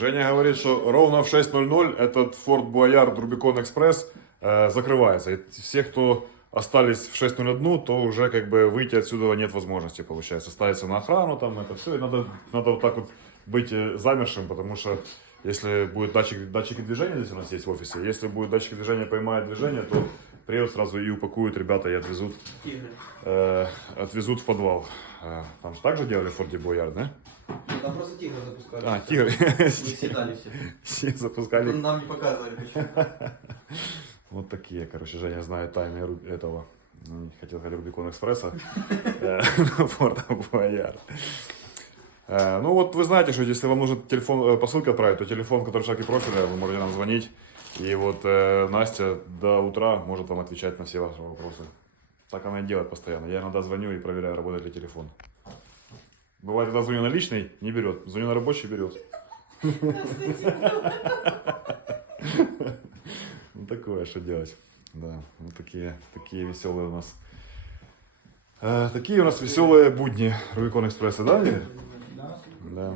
Женя говорит, что ровно в 6.00 этот Ford Boyard Rubicon Express э, закрывается. И все, кто остались в 6.01, то уже как бы выйти отсюда нет возможности, получается. Ставиться на охрану, там это все. И надо, надо вот так вот быть э, замершим, потому что если будет датчик, датчики движения здесь у нас есть в офисе, если будет датчик движения поймает движение, то приедут сразу и упакуют ребята и отвезут, э, отвезут в подвал. Э, Там же так же делали в Форде Боярд, да? Ну, Там просто тигры запускали. А, тигры. Мы съедали все. Все запускали. Нам не показывали почему. Вот такие, короче, Женя знает тайны этого. ну, не хотел сказать Рубикон Экспресса. Э, Форда Боярд. Э, Ну вот вы знаете, что если вам нужен телефон, э, посылку отправить, то телефон, который в шаге профиля, вы можете нам звонить. И вот э, Настя до утра может вам отвечать на все ваши вопросы. Так она и делает постоянно. Я иногда звоню и проверяю, работает ли телефон. Бывает, когда звоню на личный, не берет. Звоню на рабочий, берет. Ну такое, что делать. Да, вот такие, такие веселые у нас. э, такие у нас веселые будни Рубикон Экспресса, да? Да.